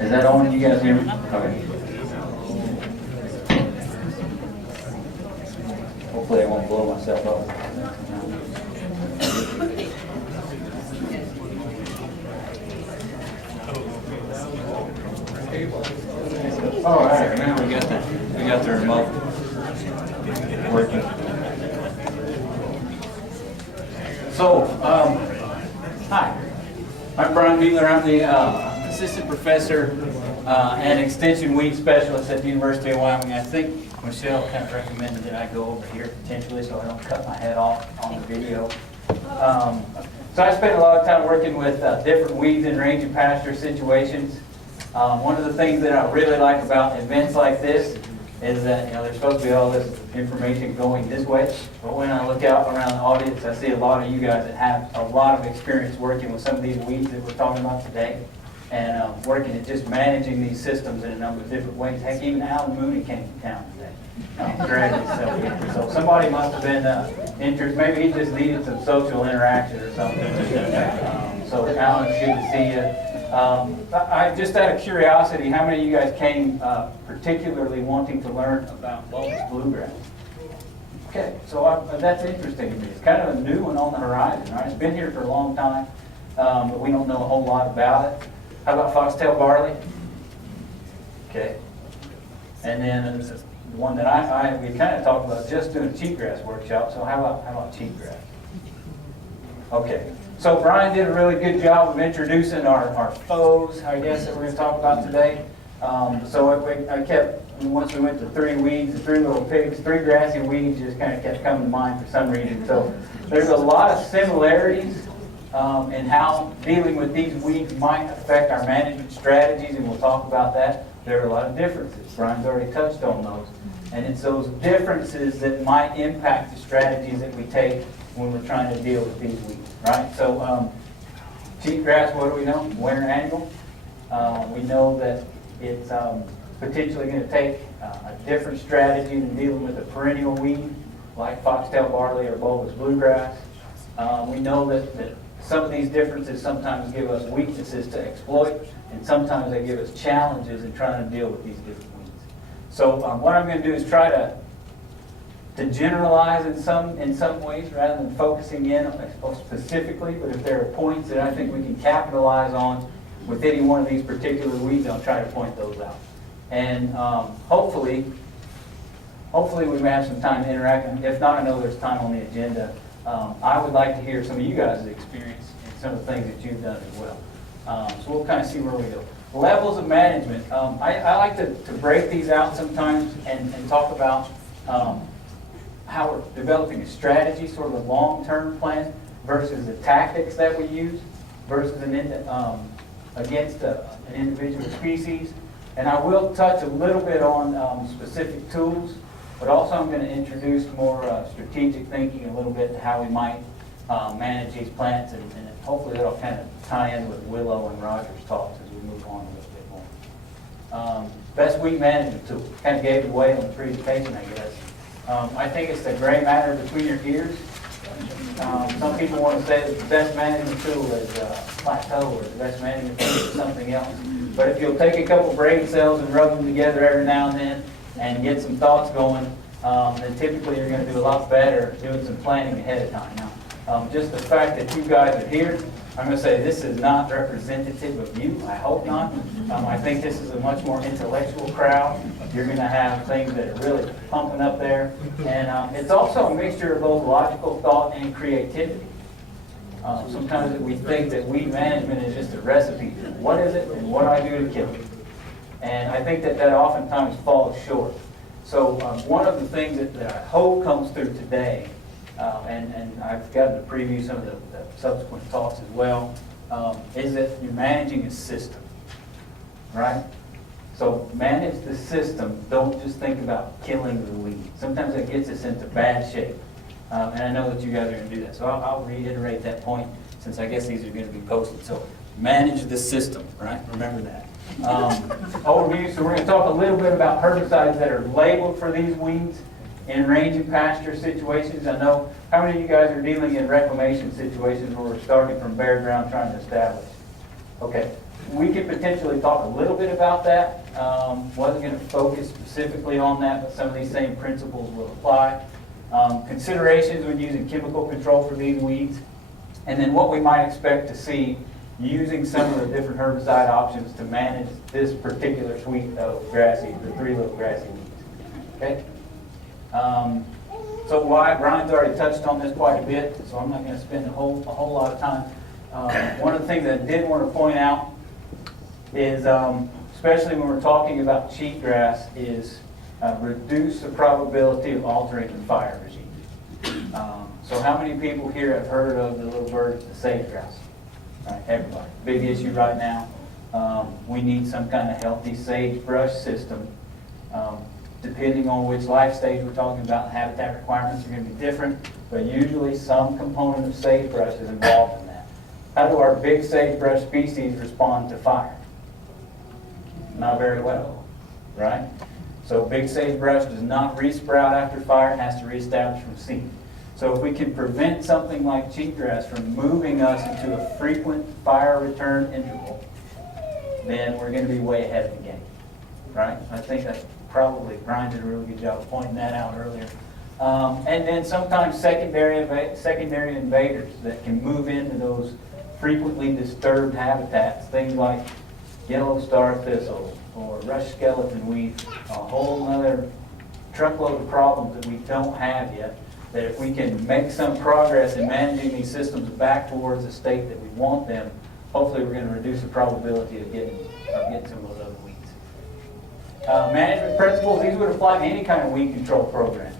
Is that on? You guys hear me? Okay. Hopefully I won't blow myself up. All right, now we got the remote working. So, hi, I'm Brian Mealor. I'm the assistant professor and extension weed specialist at the University of Wyoming. I think Michelle kind of recommended that I go over here potentially so I don't cut my head off on the video. So I spent a lot of time working with different weeds in range and pasture situations. One of the things that I really like about events like this is that, there's supposed to be all this information going this way, but when I look out around the audience, I see a lot of you guys that have a lot of experience working with some of these weeds that we're talking about today, and working at just managing these systems in a number of different ways. Heck, even Alan Mooney came to town today. So somebody must have been interested. Maybe he just needed some social interaction or something. So Alan, it's good to see you. I just out of curiosity, how many of you guys came particularly wanting to learn about bulbous bluegrass? Okay, so that's interesting to me. It's kind of a new one on the horizon, right? It's been here for a long time, but we don't know a whole lot about it. How about foxtail barley? Okay. And then the one that we kind of talked about just doing a cheatgrass workshop, so how about cheatgrass? Okay. So Brian did a really good job of introducing our foes, I guess, that we're going to talk about today. Once we went to three weeds, three little pigs, three grassy weeds just kind of kept coming to mind for some reason. So there's a lot of similarities in how dealing with these weeds might affect our management strategies, and we'll talk about that. There are a lot of differences. Brian's already touched on those. And it's those differences that might impact the strategies that we take when we're trying to deal with these weeds, right? So cheatgrass, what do we know? Winter annual. We know that it's potentially going to take a different strategy than dealing with a perennial weed like foxtail barley or bulbous bluegrass. We know that some of these differences sometimes give us weaknesses to exploit, and sometimes they give us challenges in trying to deal with these different weeds. So what I'm going to do is try to generalize in some ways rather than focusing in specifically, but if there are points that I think we can capitalize on with any one of these particular weeds, I'll try to point those out. And hopefully we may have some time to interact. And if not, I know there's time on the agenda. I would like to hear some of you guys' experience and some of the things that you've done as well. So we'll kind of see where we go. Levels of management. I like to break these out sometimes and talk about how we're developing a strategy, sort of a long-term plan, versus the tactics that we use, versus against an individual species. And I will touch a little bit on specific tools, but also I'm going to introduce more strategic thinking a little bit to how we might manage these plants, and hopefully that'll kind of tie in with Willow and Roger's talks as we move on a little bit more. Best weed management tool. Kind of gave it away on the presentation, I guess. I think it's the gray matter between your ears. Some people want to say that the best management tool is plateau, or the best management tool is something else. But if you'll take a couple brain cells and rub them together every now and then and get some thoughts going, then typically you're going to do a lot better doing some planning ahead of time. Now, just the fact that you guys are here, I'm going to say this is not representative of you. I hope not. I think this is a much more intellectual crowd. You're going to have things that are really pumping up there. And it's also a mixture of both logical thought and creativity. Sometimes we think that weed management is just a recipe. What is it and what do I do to kill it? And I think that oftentimes falls short. So one of the things that I hope comes through today, and I've gotten to preview some of the subsequent talks as well, is that you're managing a system, right? So manage the system. Don't just think about killing the weed. Sometimes that gets us into bad shape. And I know that you guys are going to do that. So I'll reiterate that point since I guess these are going to be posted. So manage the system, right? Remember that. Overview. So we're going to talk a little bit about herbicides that are labeled for these weeds in range and pasture situations. I know how many of you guys are dealing in reclamation situations where we're starting from bare ground trying to establish Okay, we could potentially talk a little bit about that. Wasn't going to focus specifically on that, but some of these same principles will apply. Considerations when using chemical control for these weeds, and then what we might expect to see using some of the different herbicide options to manage this particular suite of grassy, the 3 little grassy weeds. Okay? So why, Brian's already touched on this quite a bit, so I'm not going to spend a whole lot of time. One of the things that I did want to point out is, especially when we're talking about cheatgrass, is reduce the probability of altering the fire regime. So how many people here have heard of the little bird, the sagebrush? Right, everybody. Big issue right now. We need some kind of healthy sagebrush system. Depending on which life stage we're talking about, habitat requirements are going to be different, but usually some component of sagebrush is involved in that. How do our big sagebrush species respond to fire? Not very well, right? So big sagebrush does not resprout after fire, it has to reestablish from seed. So if we can prevent something like cheatgrass from moving us into a frequent fire return interval, then we're going to be way ahead of the game, right? I think that probably Brian did a really good job of pointing that out earlier. And then sometimes secondary invaders that can move into those frequently disturbed habitats, things like yellow star thistle or rush skeleton weed, a whole other truckload of problems that we don't have yet, that if we can make some progress in managing these systems back towards the state that we want them, hopefully we're going to reduce the probability of getting some of those other weeds. Management principles, these would apply to any kind of weed control program.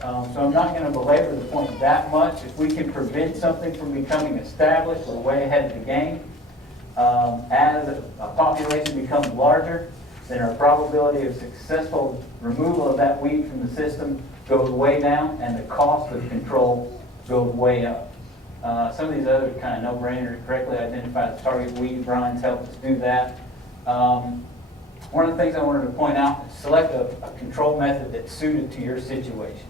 So I'm not going to belabor the point that much. If we can prevent something from becoming established, we're way ahead of the game. As a population becomes larger, then our probability of successful removal of that weed from the system goes way down, and the cost of control goes way up. Some of these other kind of no-brainers, correctly identify the target weed. Brian's helped us do that. One of the things I wanted to point out is select a control method that's suited to your situation.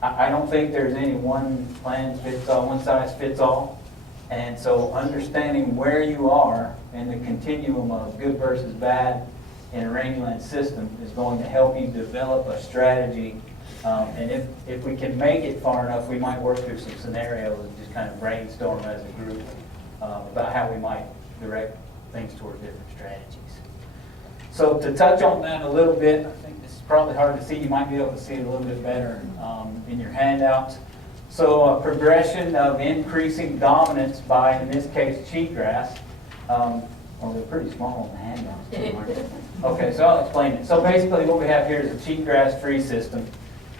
I don't think there's any one plan fits all, one size fits all. And so understanding where you are in the continuum of good versus bad in a rangeland system is going to help you develop a strategy. And if we can make it far enough, we might work through some scenarios and just kind of brainstorm as a group about how we might direct things toward different strategies. So to touch on that a little bit, I think this is probably hard to see. You might be able to see it a little bit better in your handouts. So a progression of increasing dominance by, in this case, cheatgrass. Well, they're pretty small on the handouts too, aren't they? Okay, so I'll explain it. So basically what we have here is a cheatgrass-free system.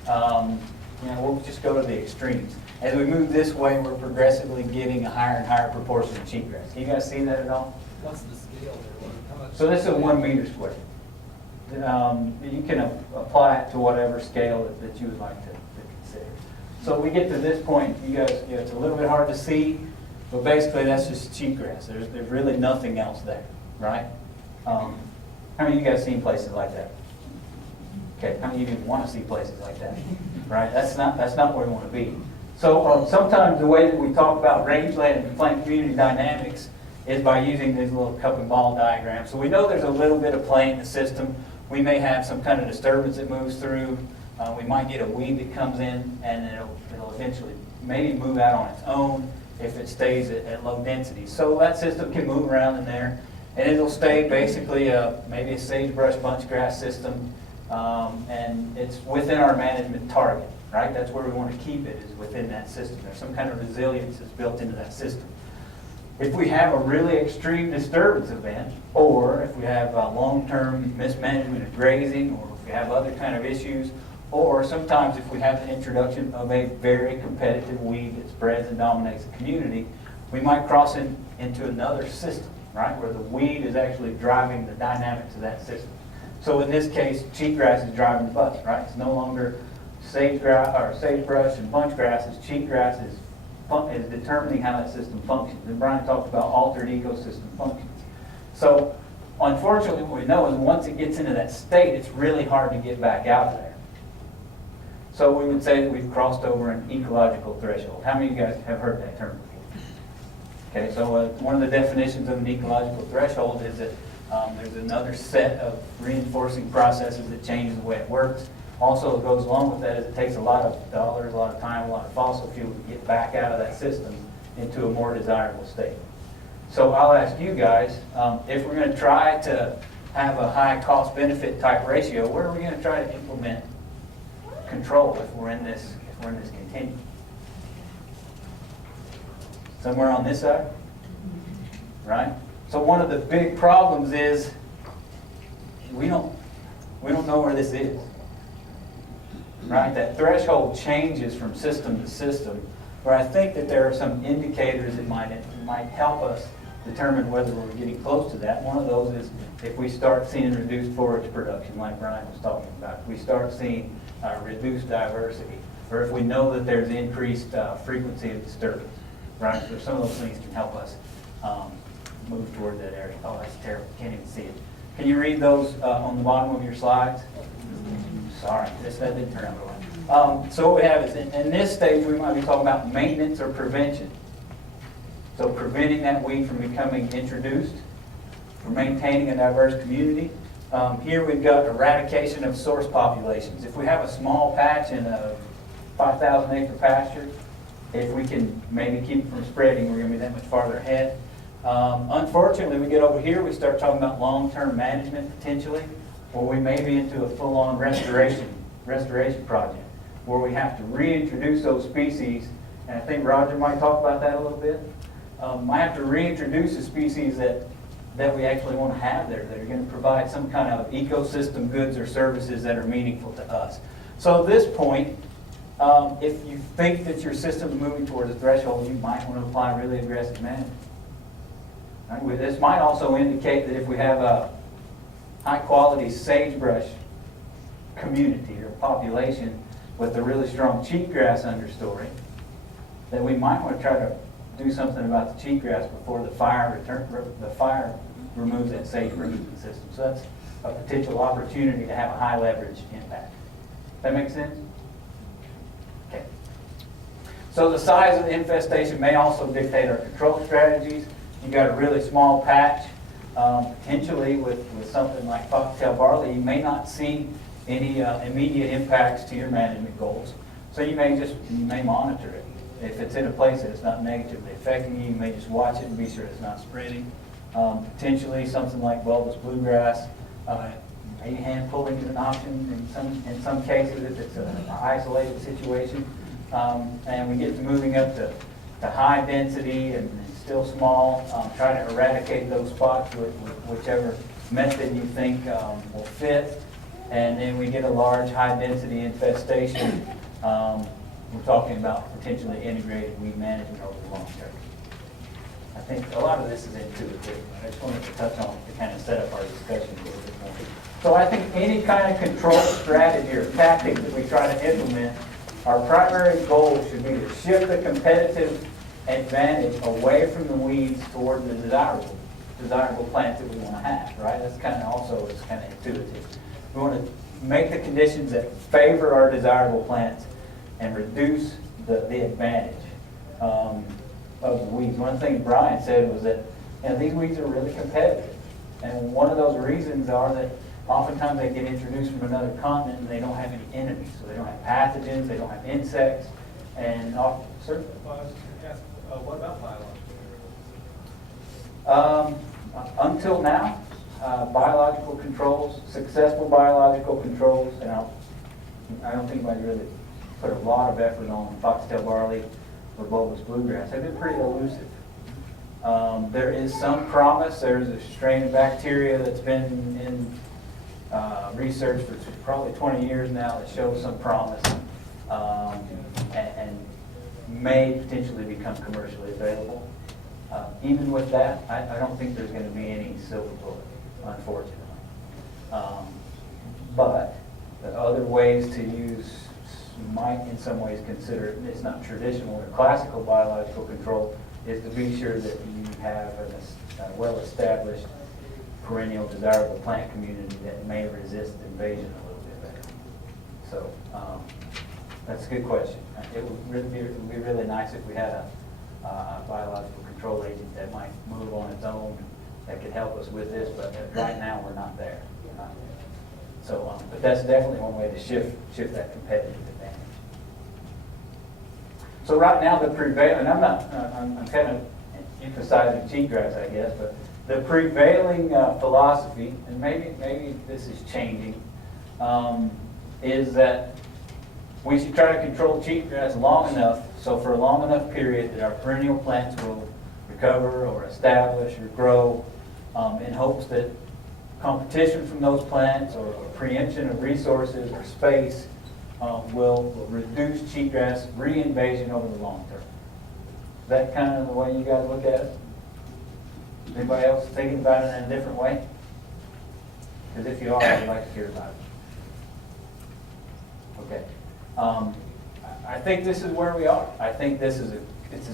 We'll just go to the extremes. As we move this way, we're progressively getting a higher and higher proportion of cheatgrass. Can you guys see that at all? What's the scale there? How much? So this is 1 meter square. You can apply it to whatever scale that you would like to consider. So we get to this point, you guys, it's a little bit hard to see, but basically that's just cheatgrass. There's really nothing else there, right? How many of you guys seen places like that? Okay, how many of you want to see places like that? Right? That's not where we want to be. So sometimes the way that we talk about rangeland and plant community dynamics is by using these little cup and ball diagrams. So we know there's a little bit of play in the system. We may have some kind of disturbance that moves through. We might get a weed that comes in, and it'll eventually maybe move out on its own if it stays at low density. So that system can move around in there, and it'll stay basically maybe a sagebrush bunchgrass system, and it's within our management target, right? That's where we want to keep it, is within that system. There's some kind of resilience that's built into that system. If we have a really extreme disturbance event, or if we have long-term mismanagement of grazing, or if we have other kind of issues, or sometimes if we have the introduction of a very competitive weed that spreads and dominates the community, we might cross into another system, right, where the weed is actually driving the dynamics of that system. So in this case, cheatgrass is driving the bus, right? It's no longer sagebrush and bunchgrass. It's cheatgrass is determining how that system functions. And Brian talked about altered ecosystem functions. So unfortunately, what we know is once it gets into that state, it's really hard to get back out of there. So we would say that we've crossed over an ecological threshold. How many of you guys have heard that term before? Okay, so one of the definitions of an ecological threshold is that there's another set of reinforcing processes that change the way it works. Also, what goes along with that is it takes a lot of dollars, a lot of time, a lot of fossil fuel to get back out of that system into a more desirable state. So I'll ask you guys, if we're going to try to have a high cost benefit type ratio, where are we going to try to implement control if we're in this continuum? Somewhere on this side, right? So one of the big problems is we don't know where this is, right? That threshold changes from system to system, where I think that there are some indicators that might help us determine whether we're getting close to that. One of those is if we start seeing reduced forage production, like Brian was talking about. If we start seeing reduced diversity, or if we know that there's increased frequency of disturbance, right? So some of those things can help us move toward that area. Oh, that's terrible. Can't even see it. Can you read those on the bottom of your slides? Sorry, that didn't turn out well. So what we have is, in this stage, we might be talking about maintenance or prevention. So preventing that weed from becoming introduced, for maintaining a diverse community. Here we've got eradication of source populations. If we have a small patch in a 5,000 acre pasture, if we can maybe keep it from spreading, we're going to be that much farther ahead. Unfortunately, we get over here, we start talking about long-term management potentially, or we may be into a full-on restoration project, where we have to reintroduce those species, and I think Roger might talk about that a little bit. Might have to reintroduce the species that we actually want to have there, that are going to provide some kind of ecosystem goods or services that are meaningful to us. So at this point, if you think that your system is moving towards a threshold, you might want to apply really aggressive management. Right? This might also indicate that if we have a high-quality sagebrush community or population with a really strong cheatgrass understory, that we might want to try to do something about the cheatgrass before the fire removes that sagebrush from the system. So that's a potential opportunity to have a high leverage impact. That make sense? Okay. So the size of the infestation may also dictate our control strategies. You got a really small patch, potentially with something like foxtail barley, you may not see any immediate impacts to your management goals. So you may monitor it. If it's in a place that it's not negatively affecting you, you may just watch it and be sure it's not spreading. Potentially something like bulbous bluegrass, maybe hand pulling is an option in some cases if it's an isolated situation. And we get to moving up to high density and still small, try to eradicate those spots with whichever method you think will fit. And then we get a large high density infestation. We're talking about potentially integrated weed management over the long term. I think a lot of this is intuitive. I just wanted to touch on to kind of set up our discussion a little bit more. So I think any kind of control strategy or tactic that we try to implement, our primary goal should be to shift the competitive advantage away from the weeds toward the desirable plants that we want to have, right? That's kind of also, it's kind of intuitive. We want to make the conditions that favor our desirable plants and reduce the advantage of the weeds. One of the things Brian said was that these weeds are really competitive. And one of those reasons are that oftentimes they get introduced from another continent and they don't have any enemies. So they don't have pathogens, they don't have insects, and sir? What about biological? Until now, biological controls, successful biological controls, and I don't think anybody really put a lot of effort on foxtail barley or bulbous bluegrass. They've been pretty elusive. There is some promise. There's a strain of bacteria that's been in research for probably 20 years now that shows some promise and may potentially become commercially available. Even with that, I don't think there's going to be any silver bullet, unfortunately. But the other ways to use might in some ways consider it's not traditional or classical biological control is to be sure that you have a well-established perennial desirable plant community that may resist invasion a little bit better. So that's a good question. It would be really nice if we had a biological control control agent that might move on its own, that could help us with this, but right now, we're not there. So, but that's definitely one way to shift that competitive advantage. So right now, the prevailing, and I'm kind of emphasizing cheatgrass, I guess, but the prevailing philosophy, and maybe this is changing, is that we should try to control cheatgrass long enough, so for a long enough period that our perennial plants will recover or establish or grow, in hopes that competition from those plants or preemption of resources or space will reduce cheatgrass reinvasion over the long term. Is that kind of the way you guys look at it? Anybody else thinking about it in a different way? Because if you are, I'd like to hear about it. Okay. I think this is where we are. I think this is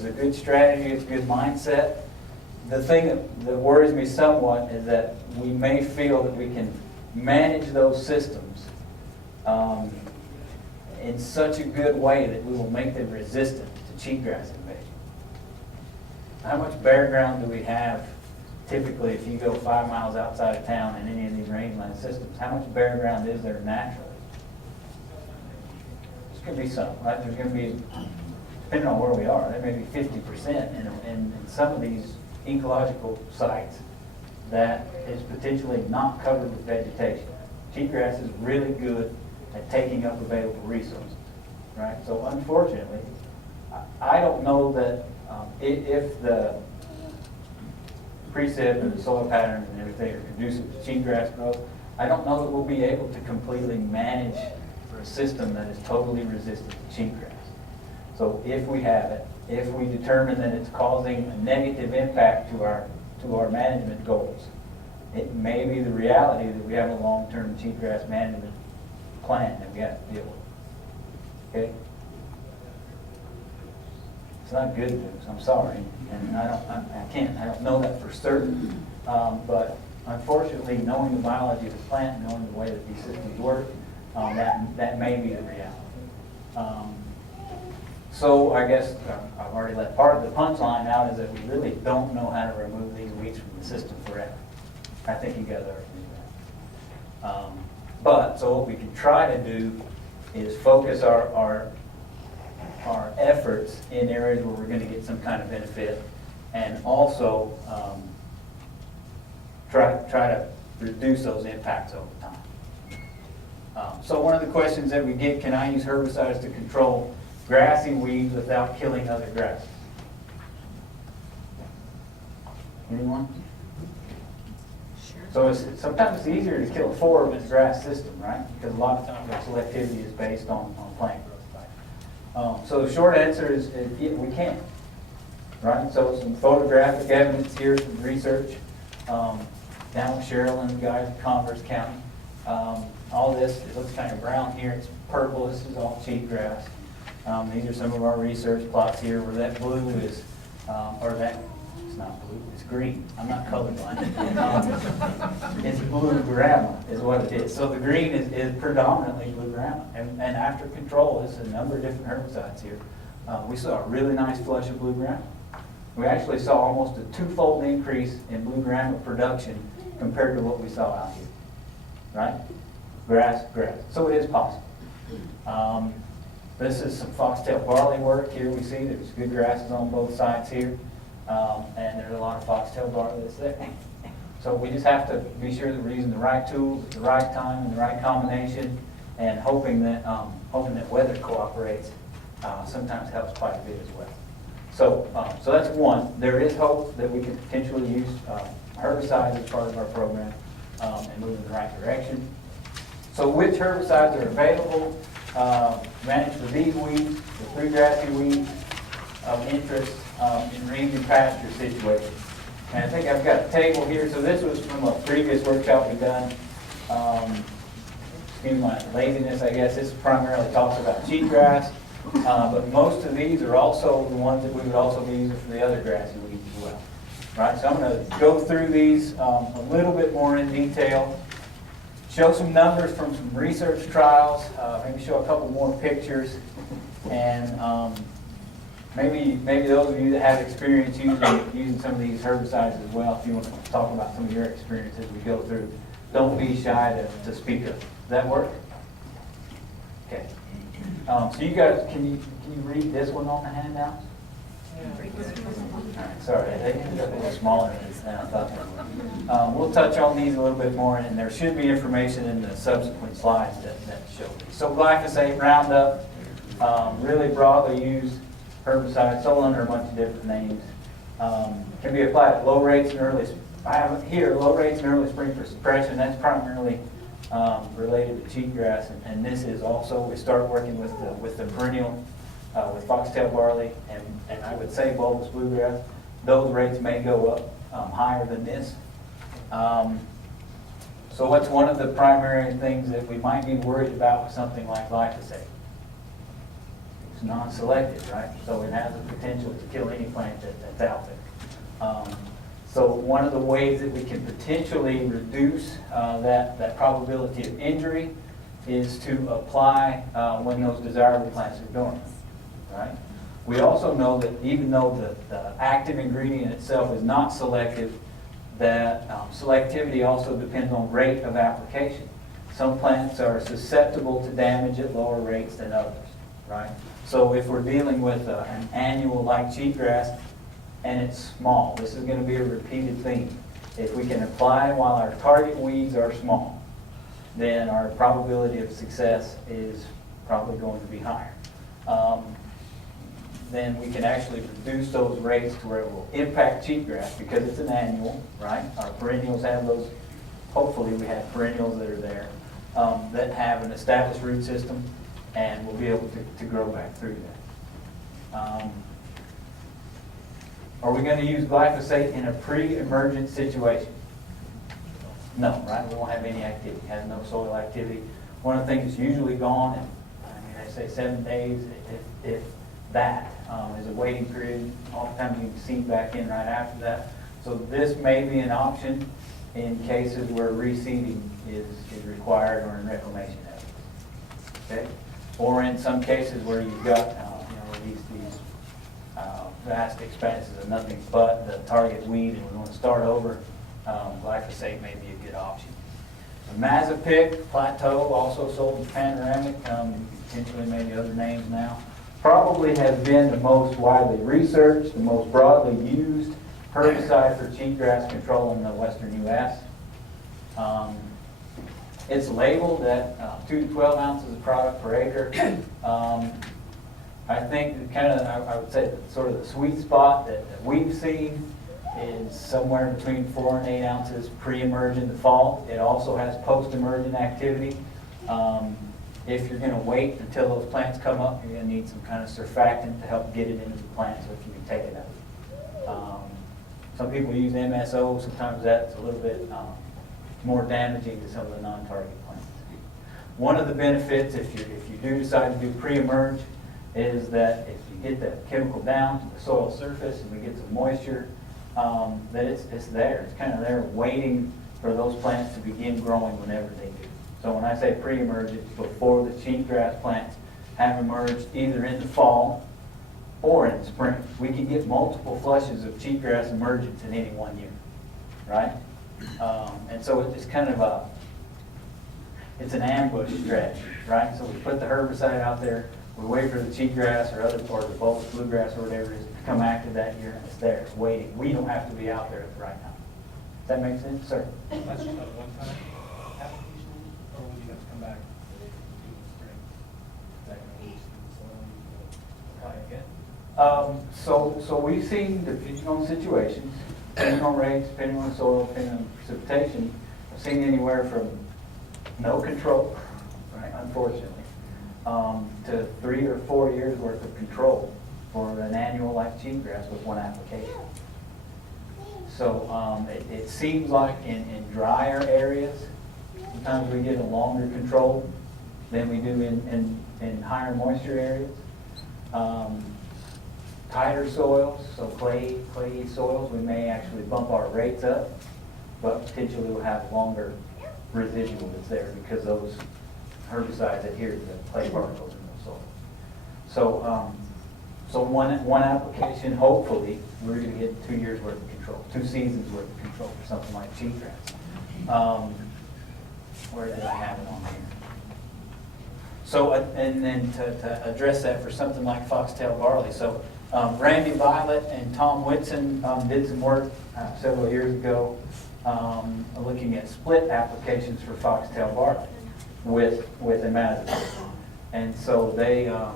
a good strategy. It's a good mindset. The thing that worries me somewhat is that we may feel that we can manage those systems in such a good way that we will make them resistant to cheatgrass invasion. How much bare ground do we have typically if you go 5 miles outside of town in any of these rangeland systems? How much bare ground is there naturally? There's going to be some, right? There's going to be, depending on where we are, there may be 50% in some of these ecological sites that is potentially not covered with vegetation. Cheatgrass is really good at taking up available resources, right? So unfortunately, I don't know that if the precip and the soil patterns and everything are conducive to cheatgrass growth, I don't know that we'll be able to completely manage for a system that is totally resistant to cheatgrass. So if we have it, if we determine that it's causing a negative impact to our management goals, it may be the reality that we have a long-term cheatgrass management plan that we have to deal with. Okay? It's not good news, I'm sorry, and I don't know that for certain, but unfortunately, knowing the biology of the plant, knowing the way that these systems work, that may be the reality. So I guess I've already let part of the punchline out is that we really don't know how to remove these weeds from the system forever. I think you guys already knew that. But so what we can try to do is focus our efforts in areas where we're going to get some kind of benefit, and also try to reduce those impacts over time. So one of the questions that we get: can I use herbicides to control grassy weeds without killing other grasses? Anyone? So sometimes it's easier to kill a forb in a grass system, right? Because a lot of times our selectivity is based on plant growth. So the short answer is yeah, we can, right? So some photographic evidence here, some research down with Cheryl and the guys in Converse County. All this, it looks kind of brown here. It's purple. This is all cheatgrass. These are some of our research plots here where that blue is, it's not blue, it's green. I'm not colorblind. It's blue grama is what it is. So the green is predominantly blue grama. And after control, there's a number of different herbicides here. We saw a really nice flush of blue grama. We actually saw almost a 2-fold increase in blue grama production compared to what we saw out here, right? Grass. So it is possible. This is some foxtail barley work here. We see there's good grasses on both sides here. And there's a lot of foxtail barley that's there. So we just have to be sure that we're using the right tools at the right time and the right combination, and hoping that weather cooperates sometimes helps quite a bit as well. So that's one. There is hope that we can potentially use herbicides as part of our program and move in the right direction. So which herbicides are available? Manage for these weeds, the 3 grassy weeds of interest in range and pasture situations. And I think I've got a table here. So this was from a previous workshop we've done. Excuse my laziness, I guess. This primarily talks about cheatgrass. But most of these are also the ones that we would also be using for the other grassy weeds as well. Right? So I'm going to go through these a little bit more in detail. Show some numbers from some research trials, maybe show a couple more pictures, and maybe those of you that have experience using some of these herbicides as well, if you want to talk about some of your experience as we go through, don't be shy to speak up. Does that work? Okay. So you guys, can you read this one on the handout? All right, sorry, they ended up a little smaller than I thought they would. We'll touch on these a little bit more, and there should be information in the subsequent slides that show these. So glyphosate, Roundup, really broadly used herbicide, sold under a bunch of different names. Can be applied at low rates and early, I have here, low rates and early spring for suppression. That's primarily related to cheatgrass, and this is also, we started working with the perennial, with foxtail barley, and I would say bulbous bluegrass. Those rates may go up higher than this. So what's one of the primary things that we might be worried about with something like glyphosate? It's non-selective, right? So it has the potential to kill any plant that's out there. So one of the ways that we can potentially reduce that probability of injury is to apply when those desirable plants are dormant, right? We also know that even though the active ingredient itself is not selective, that selectivity also depends on rate of application. Some plants are susceptible to damage at lower rates than others, right? So if we're dealing with an annual like cheatgrass and it's small, this is going to be a repeated theme. If we can apply while our target weeds are small, then our probability of success is probably going to be higher. Then we can actually reduce those rates to where it will impact cheatgrass because it's an annual, right? Our perennials have those, hopefully we have perennials that are there that have an established root system and will be able to grow back through that. Are we going to use glyphosate in a pre-emergent situation? No, right? We won't have any activity, it has no soil activity. One of the things that's usually gone, and I mean, I say 7 days, if that is a waiting period. Oftentimes you can seed back in right after that. So this may be an option in cases where reseeding is required or in reclamation efforts. Okay? Or in some cases where you've got these vast expanses of nothing but the target weed and we want to start over, glyphosate may be a good option. Mazapic, Plateau, also sold in Panoramic, potentially maybe other names now. Probably has been the most widely researched, the most broadly used herbicide for cheatgrass control in the western U.S. It's labeled at 2 to 12 ounces of product per acre. I think kind of, I would say sort of the sweet spot that we've seen is somewhere between 4 and 8 ounces pre-emergent to fall. It also has post-emergent activity. If you're going to wait until those plants come up, you're going to need some kind of surfactant to help get it into the plant so it can be taken out. Some people use MSO. Sometimes that's a little bit more damaging to some of the non-target plants. One of the benefits, if you do decide to do pre-emerge, is that if you get that chemical down to the soil surface and we get some moisture, that it's there. It's kind of there waiting for those plants to begin growing whenever they do. So when I say pre-emerge, it's before the cheatgrass plants have emerged either in the fall or in the spring. We can get multiple flushes of cheatgrass emergence in any one year, right? And so it's kind of it's an ambush strategy, right? So we put the herbicide out there, we wait for the cheatgrass or other part of the bulbous bluegrass or whatever it is to come active that year, and it's there, it's waiting. We don't have to be out there at the right time. Does that make sense, sir? That's just a one-time application, or would you have to come back in the spring? Is that going to leach through the soil and you apply again? So we've seen, depending on situations, depending on rates, depending on soil, depending on precipitation, I've seen anywhere from no control, right, unfortunately, to 3 or 4 years worth of control for an annual like cheatgrass with one application. So it seems like in drier areas, sometimes we get a longer control than we do in higher moisture areas. Tighter soils, so clayey soils, we may actually bump our rates up, but potentially we'll have longer residual that's there because those herbicides adhere to the clay particles in the soil. So one application, hopefully, we're gonna get 2 years worth of control, 2 seasons worth of control for something like cheatgrass. Where did I have it on here? So, and then to address that for something like foxtail barley. So Randy Violet and Tom Whitson did some work several years ago looking at split applications for foxtail barley with imazapine. And so they, I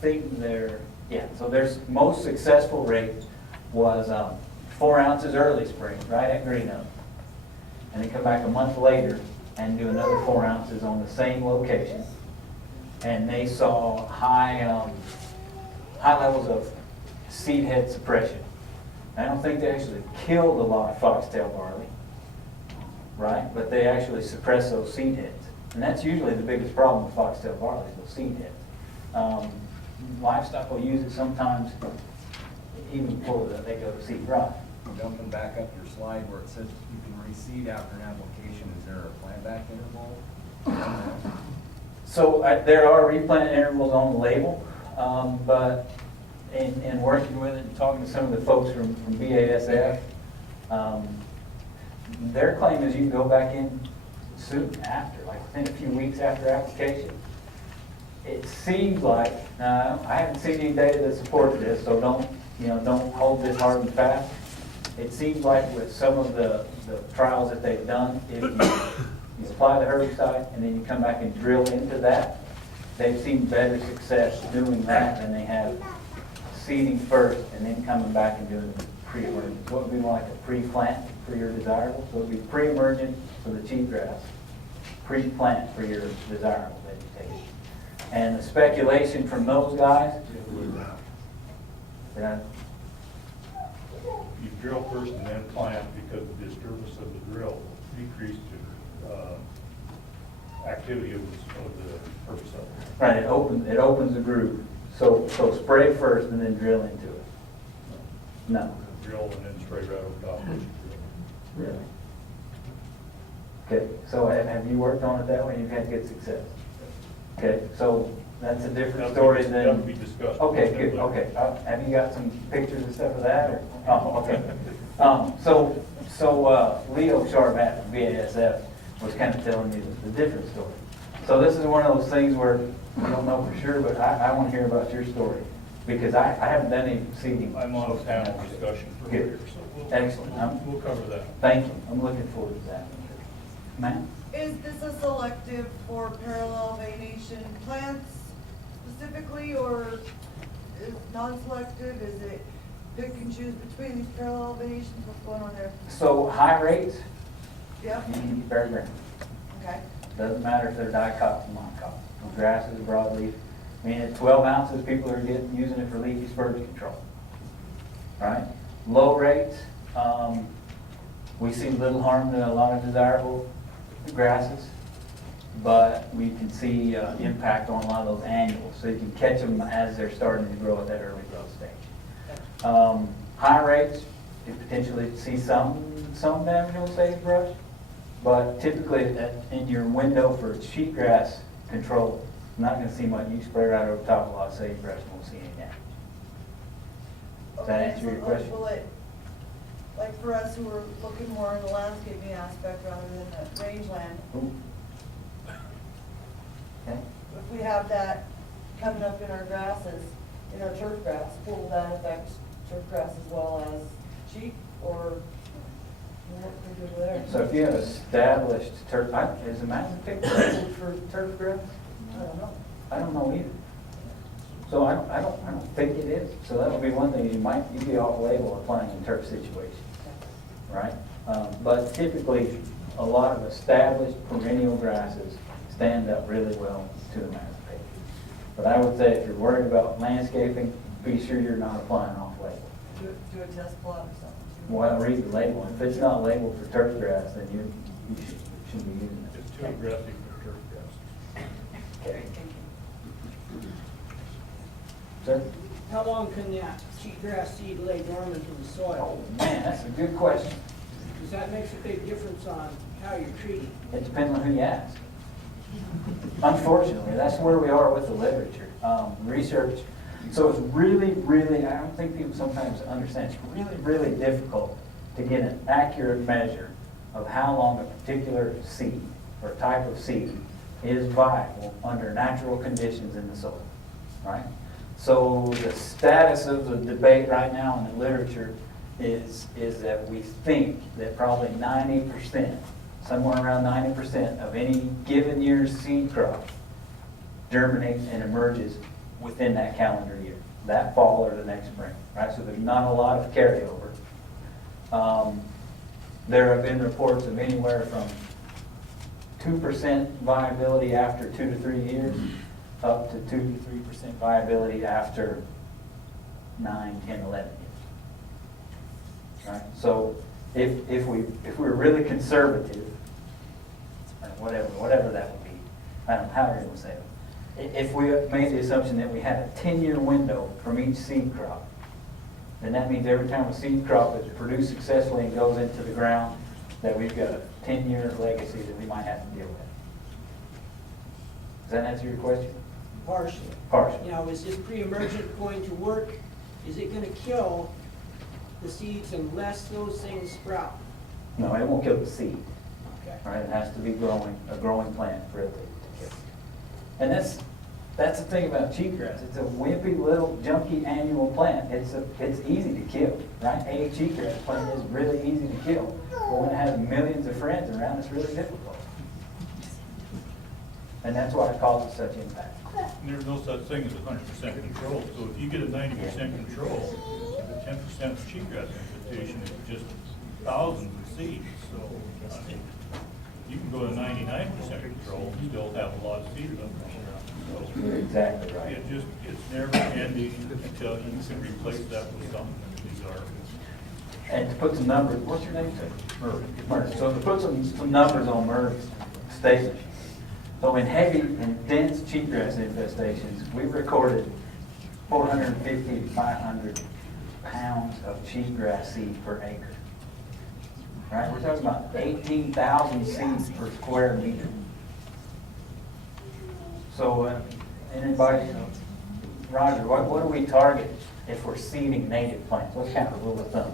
think so their most successful rate was 4 ounces early spring, right at green up. And then come back a month later and do another 4 ounces on the same location. And they saw high levels of seed head suppression. I don't think they actually killed a lot of foxtail barley, right? But they actually suppress those seed heads. And that's usually the biggest problem with foxtail barley, is those seed heads. Livestock will use it sometimes even before they go to seed rot. Jumping back up your slide where it says you can reseed after an application, is there a plant back interval? So there are replant intervals on the label, but in working with it and talking to some of the folks from BASF, their claim is you can go back in soon after, like within a few weeks after application. It seems like, I haven't seen any data that supports this, so don't hold this hard and fast. It seems like with some of the trials that they've done, if you apply the herbicide and then you come back and drill into that, they've seen better success doing that than they have seeding first and then coming back and doing the pre-emergent. So it would be more like a pre-plant for your desirable. So it would be pre-emergent for the cheatgrass, pre-plant for your desirable vegetation. And the speculation from those guys, You drill first and then plant because the disturbance of the drill decreased the activity of the herbicide. right, it opens the groove. So spray first and then drill into it. No. Drill and then spray right over top of it. Really? Okay, so have you worked on it that way? You've had good success? Okay, so that's a different story than. That would be discussed. Okay, good, okay. Have you got some pictures and stuff of that, or? Oh, okay. So Leo Sharbat from BASF was kind of telling me the different story. So this is one of those things where we don't know for sure, but I want to hear about your story, because I haven't done any seeding. I'm on a panel discussion for Good. later, so Excellent. we'll cover that. Thank you. I'm looking forward to that. Ma'am? Is this a selective for parallel venation plants specifically, or is non-selective? Is it pick and choose between these parallel venations? What's going on there? So high rates, Yep, you can get bare ground. okay. Doesn't matter if they're dicot or monocot. Grasses, broadleaf. I mean, at 12 ounces, people are using it for leafy spurge control. Right? Low rates, we see little harm to a lot of desirable grasses, but we can see impact on a lot of those annuals. So you can catch them as they're starting to grow at that early growth stage. High rates, you potentially see some damage on sagebrush, but typically in your window for cheatgrass control, you're not going to see much. You spray right over top of a lot of sagebrush, and won't see any damage. Does that Okay, answer your so question? will it, like for us who are looking more in the landscaping aspect rather than the rangeland, Ooh. Okay. if we have that coming up in our grasses, in our turf grass, will that affect turf grass as well as sheep, or what can we do there? So if you have established turf, is a mountain pick labeled for turf grass? I don't know. I don't know either. So I don't think it is. So that would be one thing you'd be off label applying in turf situation, right? But typically, a lot of established perennial grasses stand up really well to the mountain pick. But I would say if you're worried about landscaping, be sure you're not applying off label. Do a test plot or something. too. Well, read the label. If it's not labeled for turf grass, then you shouldn't be using It's it. too aggressive for turf grass. Okay. Sir? How long can that cheatgrass seed lay dormant in the Oh, soil? man, that's a good question. Because that makes a big difference on how you're treating. It depends on who you ask. Unfortunately, that's where we are with the literature. Research So it's really, really, I don't think people sometimes understand, it's really, really difficult to get an accurate measure of how long a particular seed or type of seed is viable under natural conditions in the soil, right? So the status of the debate right now in the literature is that we think that probably 90%, somewhere around 90% of any given year's seed crop germinates and emerges within that calendar year, that fall or the next spring, right? So there's not a lot of carryover. There have been reports of anywhere from 2% viability after 2 to 3 years, up to 2 to 3% viability after 9, 10, 11 years. Right? So if we were really conservative, or whatever that would be, I don't know, however you want to say it. If we made the assumption that we had a 10-year window from each seed crop, then that means every time a seed crop is produced successfully and goes into the ground, that we've got a 10-year legacy that we might have to deal with. Does that answer your question? Partially. Partially. Now, is this pre-emergent going to work? Is it gonna kill the seeds unless those things sprout? No, it won't kill the seed. Okay. Right? It has to be a growing plant for it to kill. And that's the thing about cheatgrass. It's a wimpy little junky annual plant. It's easy to kill, right? A cheatgrass plant is really easy to kill, but when it has millions of friends around, it's really difficult. And that's why it causes such impact. And there's no such thing as 100% control, so if you get a 90% control, the 10% cheatgrass infestation is just thousands of seeds, so, I mean, you can go to 99% control and still have a lot of seeds on the ground. So, You're exactly right. it's never ending until you can replace that with something bizarre. And to put some numbers, what's your name, sir? Merv. So to put some numbers on Merv's statement. So in heavy and dense cheatgrass infestations, we've recorded 450 to 500 pounds of cheatgrass seed per acre. Right? We're talking about 18,000 seeds per square meter. So anybody, Roger, what do we target if we're seeding native plants? What's kind of a rule of thumb?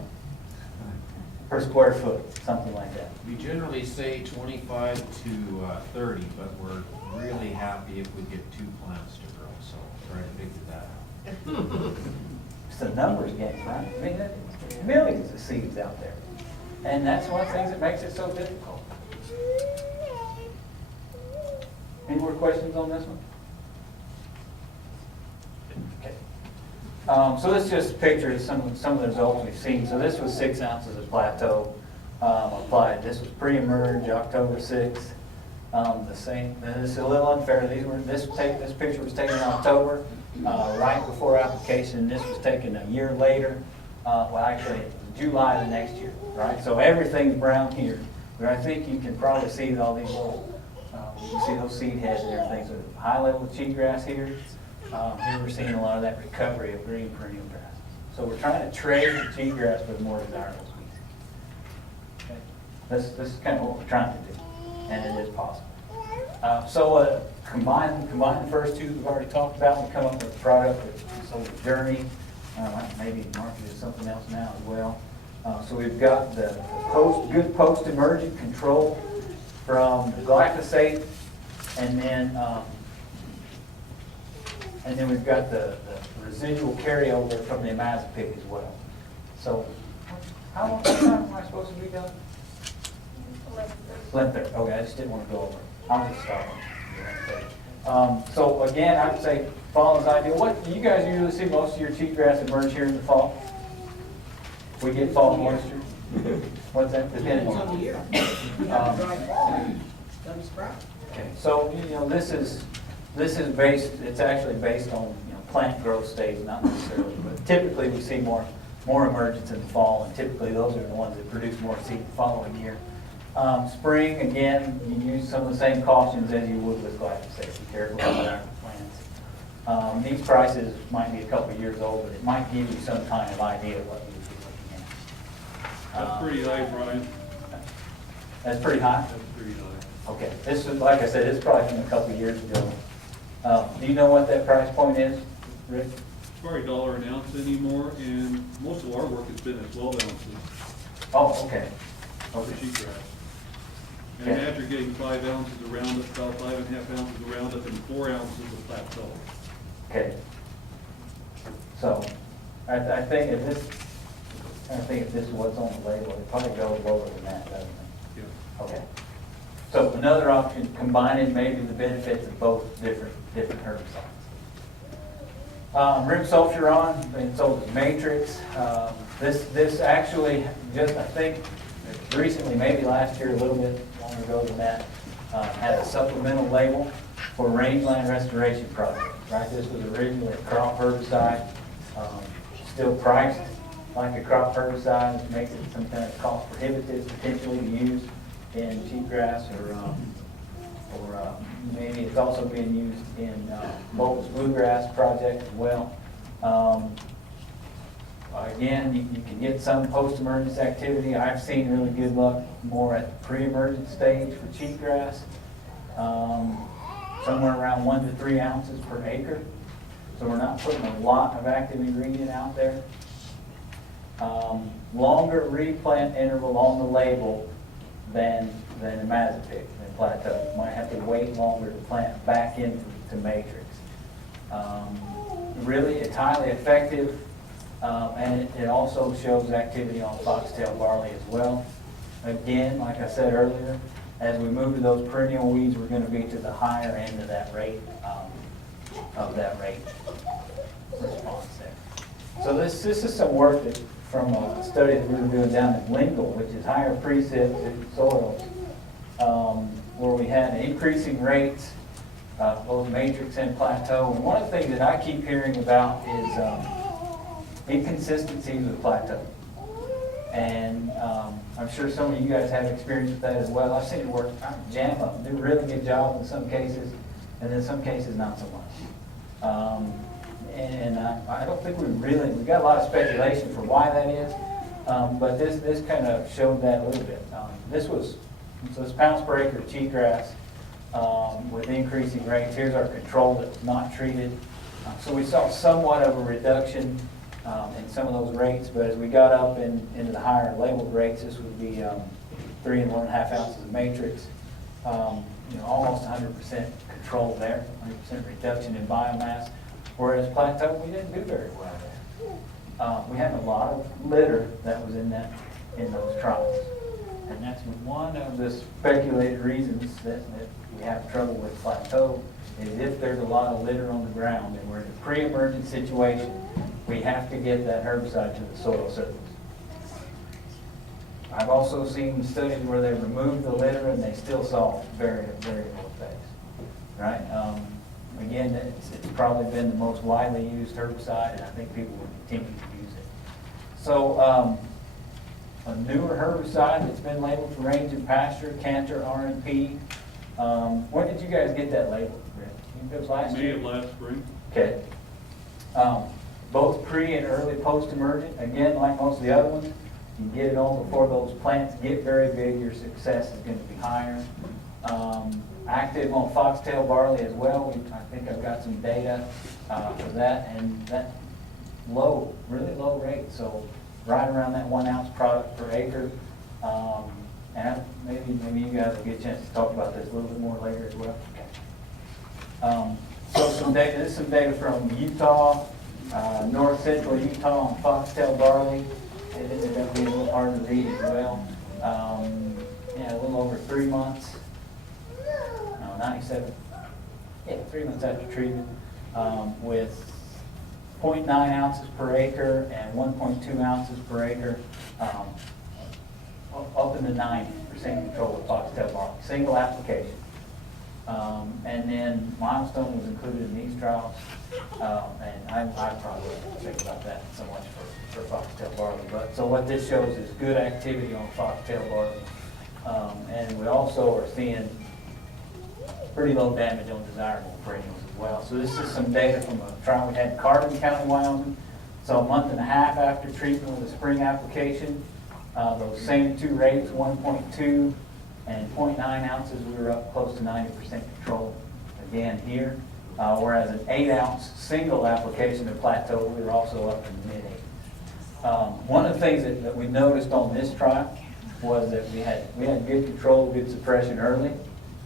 Per square foot, something like that. We generally say 25 to 30, but we're really happy if we get 2 plants to grow, so try to figure that out. It's a numbers game, right? I mean, there's millions of seeds out there. And that's one of the things that makes it so difficult. Any more questions on this one? Okay. So this just pictures some of the results we've seen. So this was 6 ounces of plateau applied. This was pre-emerge, October 6th. The same. This is a little unfair. This picture was taken in October, right before application. This was taken a year later. Well, actually, July the next year, right? So everything's brown here. But I think you can probably see all these little, you see those seed heads and everything. So high level of cheatgrass here. Here we're seeing a lot of that recovery of green perennial grass. So we're trying to trade the cheatgrass for the more desirable species. Okay. This is kind of what we're trying to do, and it is possible. So combine the first two we've already talked about and come up with a product that's sort of journey. Maybe marketed something else now as well. So we've got the good post-emergent control from the glyphosate, and then we've got the residual carryover from the imazapyg as well. So how long am I supposed to be done? 11:30. Okay, I just didn't want to go over. I'll just stop. So again, I would say fall is ideal. What do you guys usually see most of your cheatgrass emerge here in the fall? We get fall moisture. What's that? Depends on the year. We have a dry fall, it doesn't sprout. Okay, so this is based. It's actually based on plant growth stage, not necessarily, but typically we see more emergence in the fall, and typically those are the ones that produce more seed the following year. Spring, again, you use some of the same cautions as you would with glyphosate. Be careful about our plants. These prices might be a couple of years old, but it might give you some kind of idea of what you would be looking at. That's pretty high, Brian. That's pretty high? That's pretty high. Okay, this is, like I said, it's probably from a couple of years ago. Do you know what that price point is, Rick? probably $1 an ounce anymore, and most of our work has been at 12 ounces Oh, okay. for Okay. cheatgrass. And Okay. after getting 5 ounces of Roundup, about 5.5 ounces of Roundup and 4 ounces of plateau. Okay. So, I think if this, if this is what's on the label, it probably goes lower than that, doesn't it? Yeah. Okay. So another option, combining maybe the benefits of both different herbicides. Rimsulfuron, and so is Matrix. This actually just, I think, recently, maybe last year, a little bit longer ago than that, had a supplemental label for rangeland restoration project, right? This was originally a crop herbicide, still priced like a crop herbicide, which makes it sometimes cost prohibitive potentially to use in cheatgrass or maybe it's also being used in Bolton's bluegrass project as well. Again, you can get some post-emergence activity. I've seen really good luck more at the pre-emergent stage for cheatgrass, somewhere around 1 to 3 ounces per acre. So we're not putting a lot of active ingredient out there. Longer replant interval on the label than Imazapic, than Plateau. You might have to wait longer to plant back into Matrix. Really, it's highly effective, and it also shows activity on foxtail barley as well. Again, like I said earlier, as we move to those perennial weeds, we're going to be to the higher end of that rate response there. So this is some work that from a study that we were doing down in Lingle, which is higher precip soils, where we had increasing rates, both Matrix and Plateau. And one of the things that I keep hearing about is inconsistencies with Plateau. And I'm sure some of you guys have experience with that as well. I've seen it work, jam up, do a really good job in some cases, and in some cases not so much. And I don't think we got a lot of speculation for why that is, but this kind of showed that a little bit. This pounds per acre of cheatgrass with increasing rates. Here's our control that was not treated. So we saw somewhat of a reduction in some of those rates, but as we got up into the higher labeled rates, this would be 3 and 1.5 ounces of Matrix. Almost 100% control there, 100% reduction in biomass. Whereas Plateau, we didn't do very well there. We had a lot of litter that was in those trials. And that's one of the speculated reasons that we have trouble with Plateau, is if there's a lot of litter on the ground and we're in a pre-emergent situation, we have to get that herbicide to the soil surface. I've also seen studies where they removed the litter and they still saw very, very low effects, right? Again, it's probably been the most widely used herbicide, and I think people will continue to use it. So, a newer herbicide that's been labeled for range and pasture, Cantor RNP. When did you guys get that label, Rick? You think it was last May year? of last spring. Okay. Both pre and early post-emergent, again, like most of the other ones, you get it on before those plants get very big, your success is going to be higher. Active on foxtail barley as well. I think I've got some data for that, and that really low rate. So right around that 1 ounce product per acre. And maybe you guys will get a chance to talk about this a little bit more later as well. Okay. So some data. This is some data from Utah, north central Utah on foxtail barley. It ended up being a little hard to read as well. A little over 3 months. 97, 3 months after treatment, with 0.9 ounces per acre and 1.2 ounces per acre, up in the 90% control of foxtail barley, single application. And then milestone was included in these trials, and I probably wouldn't think about that so much for foxtail barley. But so what this shows is good activity on foxtail barley, and we also are seeing pretty low damage on desirable perennials as well. So this is some data from a trial we had in Carbon County, Wyoming. So a month and a half after treatment with a spring application, those same two rates, 1.2 and 0.9 ounces, we were up close to 90% control again here. whereas an 8-ounce single application of plateau, we were also up in the mid-80s. One of the things that we noticed on this trial was that we had good control, good suppression early.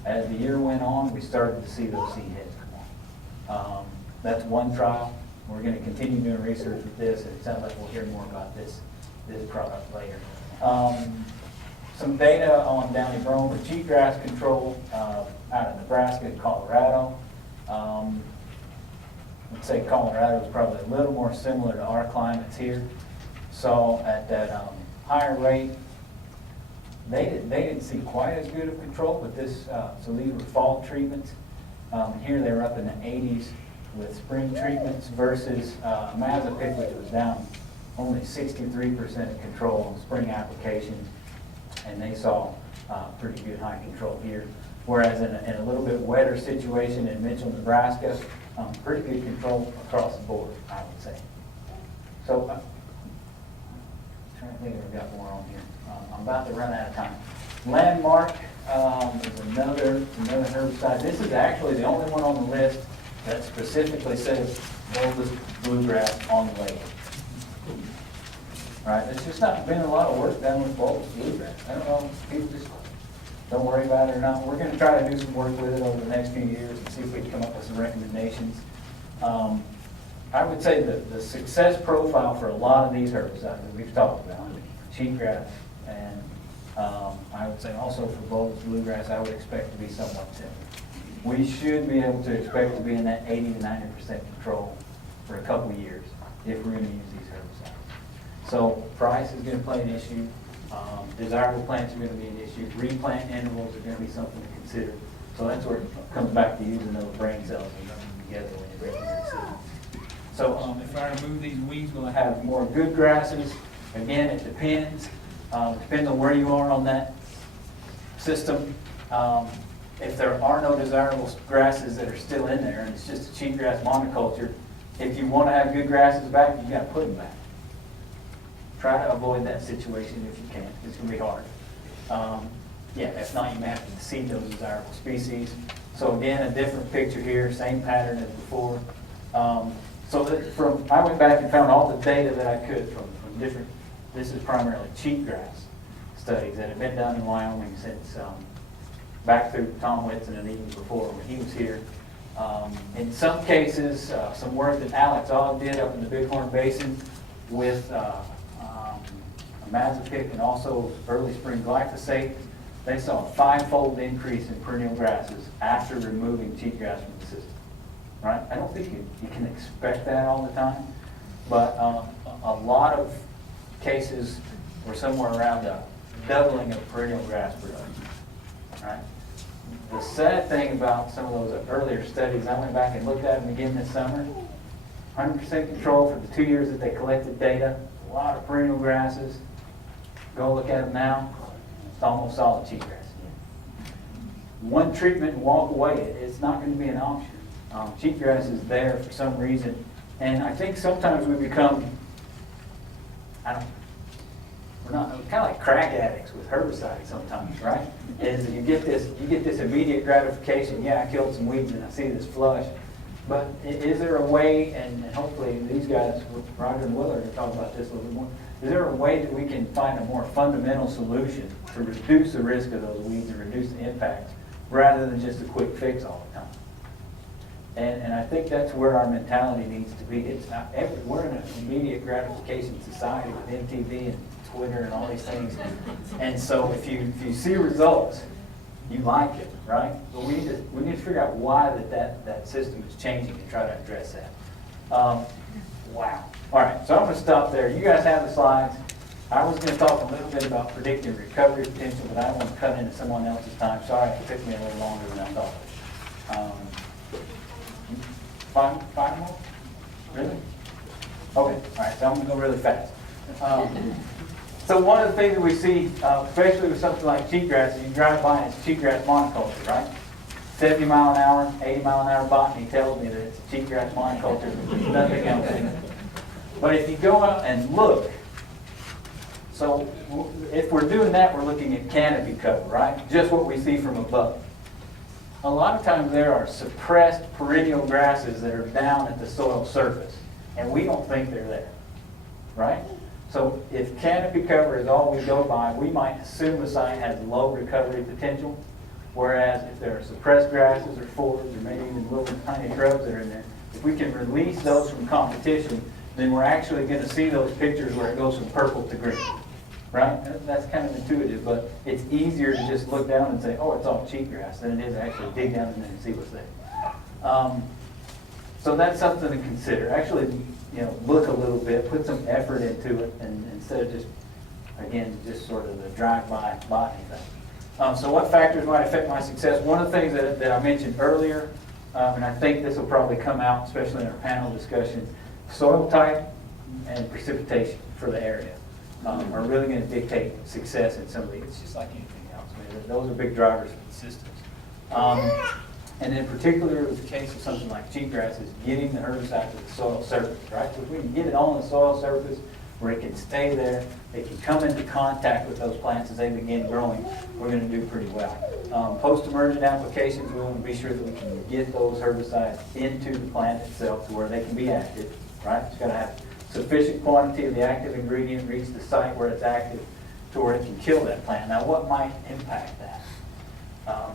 As the year went on, we started to see those seed heads come on. That's one trial. We're going to continue doing research with this, and it sounds like we'll hear more about this product later. Some data on downy brome with cheatgrass control out of Nebraska and Colorado. I'd say Colorado is probably a little more similar to our climates here. So at that higher rate, they didn't see quite as good of control with this. So these were fall treatments. Here they were up in the 80s with spring treatments versus Mazapic, which was down only 63% of control on spring applications, and they saw pretty good high control here. Whereas in a little bit wetter situation in Mitchell, Nebraska, pretty good control across the board, I would say. So, trying to think if I've got more on here. I'm about to run out of time. Landmark is another herbicide. This is actually the only one on the list that specifically says bulbous bluegrass on the label. Right? There's just not been a lot of work done with bulbous bluegrass. I don't know, people just don't worry about it or not. We're going to try to do some work with it over the next few years and see if we can come up with some recommendations. I would say that the success profile for a lot of these herbicides that we've talked about, cheatgrass, and I would say also for bulbous bluegrass, I would expect to be somewhat similar. We should be able to expect to be in that 80 to 90% control for a couple of years if we're going to use these herbicides. So price is going to play an issue. Desirable plants are going to be an issue. Replant intervals are going to be something to consider. So that's where it comes back to using those brain cells and putting them together when you're making your decision. So if I remove these weeds, we'll have more good grasses. Again, it depends. Depends on where you are on that system. If there are no desirable grasses that are still in there, and it's just a cheatgrass monoculture, if you want to have good grasses back, you got to put them back. Try to avoid that situation if you can. It's going to be hard. Yeah, if not, you may have to seed those desirable species. So again, a different picture here, same pattern as before. So that I went back and found all the data that I could from different, this is primarily cheatgrass studies that have been done in Wyoming since back through Tom Whitson and even before when he was here. In some cases, some work that Alex Ogg did up in the Bighorn Basin with Mazapic and also early spring glyphosate, they saw a 5-fold increase in perennial grasses after removing cheatgrass from the system. Right? I don't think you can expect that all the time, but a lot of cases were somewhere around a doubling of perennial grass production. Right? The sad thing about some of those earlier studies, I went back and looked at them again this summer. 100% control for the 2 years that they collected data. A lot of perennial grasses. Go look at them now. It's almost all cheatgrass. One treatment and walk away. It's not going to be an option. Cheatgrass is there for some reason, and I think sometimes we become, we're kind of like crack addicts with herbicides sometimes, right? Is you get this immediate gratification. Yeah, I killed some weeds and I see this flush. But is there a way, and hopefully these guys, Roger and Willard, will talk about this a little bit more, is there a way that we can find a more fundamental solution to reduce the risk of those weeds and reduce the impact rather than just a quick fix all the time? And I think that's where our mentality needs to be. We're in an immediate gratification society with MTV and Twitter and all these things. And so if you see results, you like it, right? But we need to figure out why that system is changing and try to address that. Wow. All right, so I'm going to stop there. You guys have the slides. I was going to talk a little bit about predicting recovery potential, but I don't want to cut into someone else's time. Sorry if it took me a little longer than I thought. Five more? Really? Okay, all right, so I'm going to go really fast. So one of the things that we see, especially with something like cheatgrass, is you drive by and it's cheatgrass monoculture, right? 70 mile an hour, 80 mile an hour botany tells me that it's a cheatgrass monoculture. There's nothing else in it. But if you go out and look, so if we're doing that, we're looking at canopy cover, right? Just what we see from above. a lot of times there are suppressed perennial grasses that are down at the soil surface, and we don't think they're there, right? So if canopy cover is all we go by, we might assume a site has low recovery potential, whereas if there are suppressed grasses or forbs or maybe even little tiny shrubs that are in there, if we can release those from competition, then we're actually gonna see those pictures where it goes from purple to green, right? That's kind of intuitive, but it's easier to just look down and say, oh, it's all cheatgrass, than it is actually dig down in there and see what's there. So that's something to consider. Actually, look a little bit, put some effort into it, and instead of just, again, just sort of the drive-by botany thing. So what factors might affect my success? One of the things that I mentioned earlier, and I think this will probably come out, especially in our panel discussion, soil type and precipitation for the area are really going to dictate success in some of these. It's just like anything else. I mean, those are big drivers for the systems. And in particular, with the case of something like cheatgrass, is getting the herbicide to the soil surface, right? So if we can get it on the soil surface where it can stay there, it can come into contact with those plants as they begin growing, we're going to do pretty well. Post-emergent applications, we want to be sure that we can get those herbicides into the plant itself to where they can be active, right? It's got to have sufficient quantity of the active ingredient reach the site where it's active to where it can kill that plant. Now, what might impact that?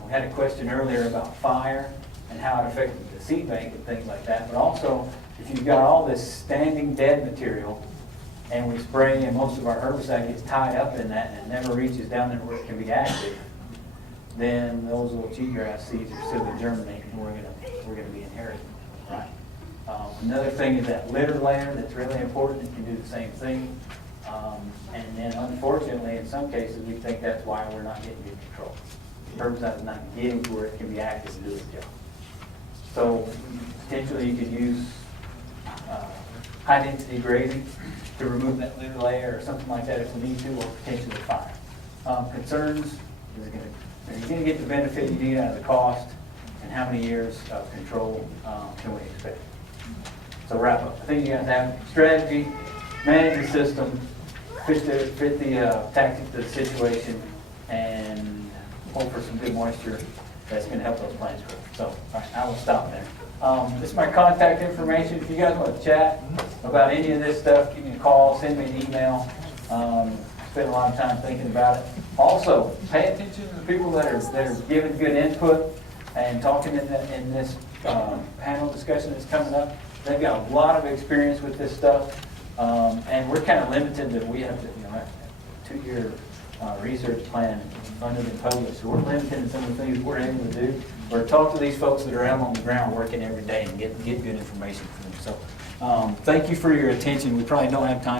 We had a question earlier about fire and how it affected the seed bank and things like that, but also if you've got all this standing dead material and we spray and most of our herbicide gets tied up in that and it never reaches down there where it can be active, then those little cheatgrass seeds are still germinating and we're gonna be inheriting, right? Another thing is that litter layer that's really important. It can do the same thing. And then unfortunately, in some cases, we think that's why we're not getting good control. Herbicide is not getting to where it can be active and do its job. So potentially you could use high density grazing to remove that litter layer or something like that if we need to, or potentially fire. Concerns, are you going to get the benefit you need out of the cost, and how many years of control can we expect? So wrap up. I think you guys have strategy, manage the system, fit the tactics to the situation, and hope for some good moisture that's going to help those plants grow. So, all right, I will stop there. This is my contact information. If you guys want to chat about any of this stuff, give me a call, send me an email. Spend a lot of time thinking about it. Also, pay attention to the people that are giving good input and talking in this panel discussion that's coming up. They've got a lot of experience with this stuff, and we're kind of limited that we have to, have a 2-year research plan funded and published. So we're limited in some of the things we're able to do. Or talk to these folks that are out on the ground working every day and get good information from them. So thank you for your attention. We probably don't have time.